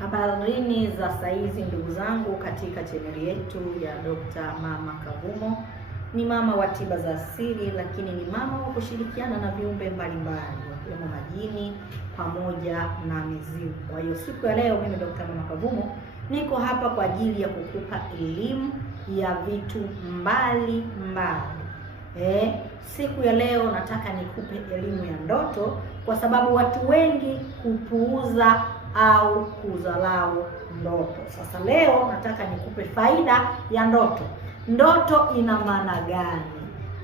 Habarini za saizi ndugu zangu, katika chaneli yetu ya Dr. Mama Kavumo. Ni mama wa tiba za asili, lakini ni mama wa kushirikiana na viumbe mbalimbali wakiwemo majini pamoja na mizimu. Kwa hiyo siku ya leo mimi Dr. Mama Kavumo niko hapa kwa ajili ya kukupa elimu ya vitu mbalimbali. Siku ya leo nataka nikupe elimu ya ndoto, kwa sababu watu wengi hupuuza au kudharau ndoto. Sasa leo nataka nikupe faida ya ndoto. Ndoto ina maana gani?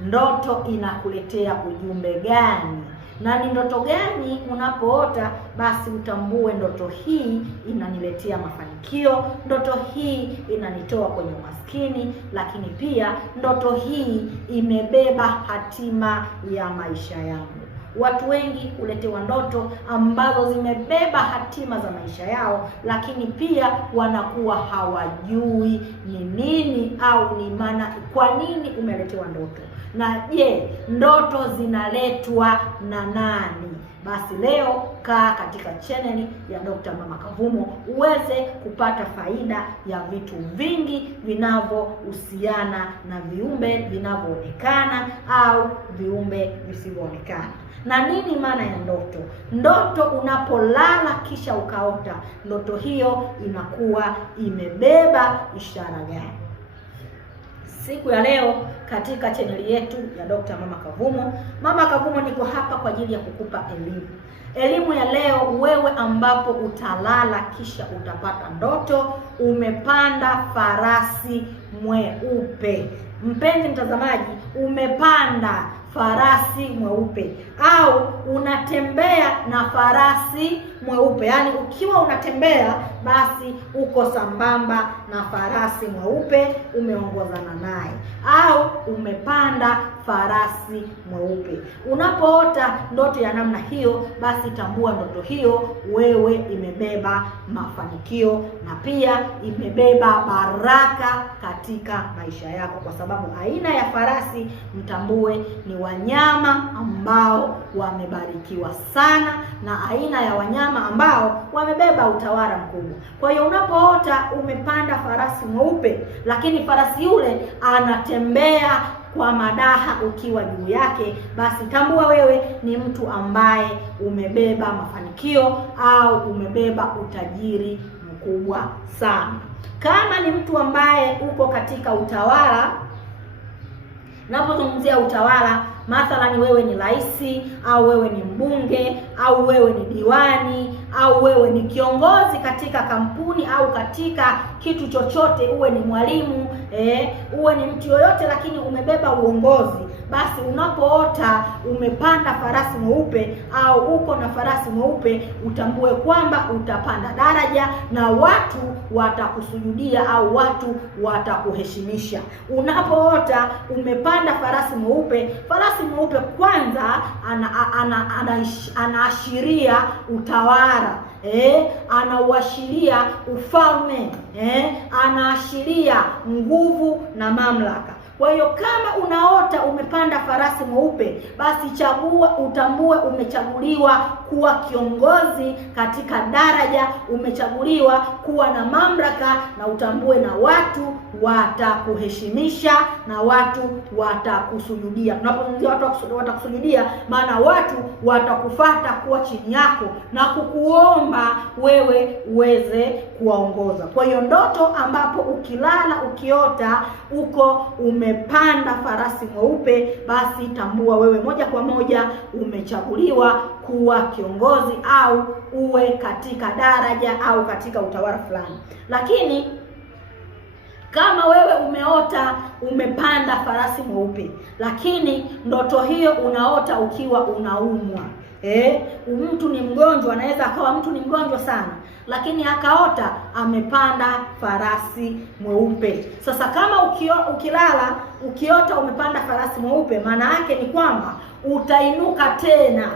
Ndoto inakuletea ujumbe gani? Na ni ndoto gani unapoota basi utambue ndoto hii inaniletea mafanikio, ndoto hii inanitoa kwenye umaskini, lakini pia ndoto hii imebeba hatima ya maisha yangu. Watu wengi huletewa ndoto ambazo zimebeba hatima za maisha yao, lakini pia wanakuwa hawajui ni nini au ni maana kwa nini umeletewa ndoto. Na je, ndoto zinaletwa na nani? Basi leo kaa katika chaneli ya Dr. Mama Kavumo uweze kupata faida ya vitu vingi vinavyohusiana na viumbe vinavyoonekana au viumbe visivyoonekana. Na nini maana ya ndoto? Ndoto unapolala kisha ukaota, ndoto hiyo inakuwa imebeba ishara gani? Siku ya leo katika chaneli yetu ya Dr. Mama Kavumo, Mama Kavumo niko hapa kwa ajili ya kukupa elimu. Elimu ya leo, wewe ambapo utalala kisha utapata ndoto umepanda farasi mweupe. Mpenzi mtazamaji, umepanda farasi mweupe au unatembea na farasi mweupe, yaani ukiwa unatembea basi uko sambamba na farasi mweupe, umeongozana naye au umepanda farasi mweupe. Unapoota ndoto ya namna hiyo, basi tambua ndoto hiyo wewe imebeba mafanikio na pia imebeba baraka katika maisha yako, kwa sababu aina ya farasi mtambue ni wanyama ambao wamebarikiwa sana na aina ya wanyama ambao wamebeba utawala mkubwa. Kwa hiyo unapoota umepanda farasi mweupe, lakini farasi yule anatembea kwa madaha ukiwa juu yake, basi tambua wewe ni mtu ambaye umebeba mafanikio au umebeba utajiri mkubwa sana. Kama ni mtu ambaye uko katika utawala, napozungumzia utawala, mathalani wewe ni rais au wewe ni mbunge au wewe ni diwani au wewe ni kiongozi katika kampuni au katika kitu chochote, uwe ni mwalimu, uwe ni mtu yoyote, lakini umebeba uongozi, basi unapoota umepanda farasi mweupe au uko na farasi mweupe, utambue kwamba utapanda daraja na watu watakusujudia au watu watakuheshimisha. Unapoota umepanda farasi mweupe, farasi mweupe kwanza anaashiria utawala, anauashiria ufalme, anaashiria nguvu na mamlaka. Kwa hiyo kama unaota umepanda farasi mweupe, basi utambue umechaguliwa kuwa kiongozi katika daraja, umechaguliwa kuwa na mamlaka, na utambue na watu watakuheshimisha na watu watakusujudia. Tunapozungumzia watu watakusujudia, maana watu watakufuata kuwa chini yako na kukuomba wewe uweze kuwaongoza. Kwa hiyo ndoto ambapo ukilala ukiota uko umepanda farasi mweupe, basi tambua wewe moja kwa moja umechaguliwa kuwa kiongozi au uwe katika daraja au katika utawala fulani. Lakini kama wewe umeota umepanda farasi mweupe, lakini ndoto hiyo unaota ukiwa unaumwa, mtu ni mgonjwa, anaweza akawa mtu ni mgonjwa sana, lakini akaota amepanda farasi mweupe. Sasa kama ukilala ukiota umepanda farasi mweupe, maana yake ni kwamba utainuka tena,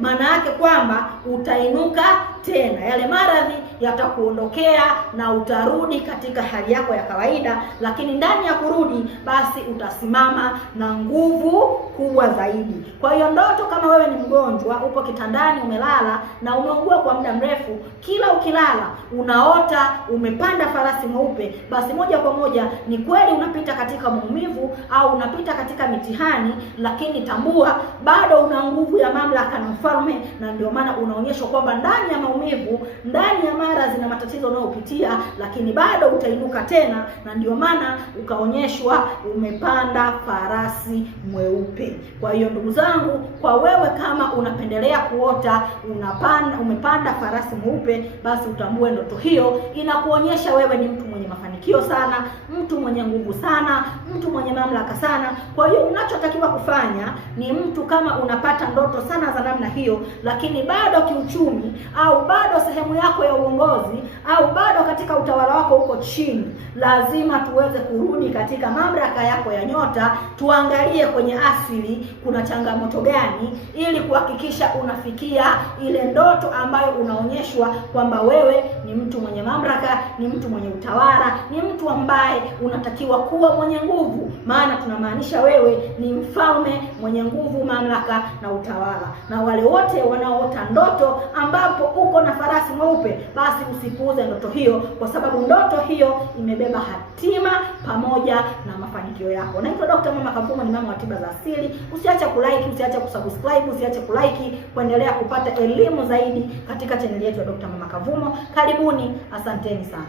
maana yake kwamba utainuka tena. Yale maradhi yatakuondokea na utarudi katika hali yako ya kawaida, lakini ndani ya kurudi basi utasimama na nguvu kubwa zaidi. Kwa hiyo ndoto, kama wewe ni mgonjwa, upo kitandani, umelala na umeugua kwa muda mrefu, kila ukilala unaota umepanda farasi mweupe, basi moja kwa moja ni kweli unapita katika maumivu au unapita katika mitihani, lakini tambua bado una nguvu ya mamlaka na ufalme, na ndio maana unaonyeshwa kwamba ndani ya maumivu, ndani ya maradhi na matatizo unayopitia, lakini bado utainuka tena, na ndio maana ukaonyeshwa umepanda farasi mweupe. Kwa hiyo ndugu zangu, kwa wewe kama unapendelea kuota umepanda farasi mweupe, basi utambue ndoto hiyo inakuonyesha wewe ni mtu mwenye mafanikio sana, mtu mwenye nguvu sana, mtu mwenye mamlaka sana. Kwa hiyo unachotakiwa kufanya ni, mtu kama unapata ndoto sana za namna hiyo, lakini bado kiuchumi au bado sehemu yako ya uongozi au bado katika utawala wako uko chini, lazima tuweze kurudi katika mamlaka yako ya nyota, tuangalie kwenye asili kuna changamoto gani, ili kuhakikisha unafikia ile ndoto ambayo unaonyeshwa kwamba wewe ni mtu mwenye mamlaka, ni mtu mwenye utawala, ni mtu ambaye unatakiwa kuwa mwenye nguvu, maana tunamaanisha wewe ni mfalme mwenye nguvu, mamlaka na utawala. Na wale wote wanaoota ndoto ambapo uko na farasi mweupe, basi usipuuze ndoto hiyo, kwa sababu ndoto hiyo imebeba hatima pamoja na mafanikio yako. Naitwa Dr. Mama Kavumo, ni mama wa tiba za asili. Usiache kulike, usiache kusubscribe, usiache kulike kuendelea kupata elimu zaidi katika channel yetu ya Dr. Mama Kavumo. Karibuni, asanteni sana.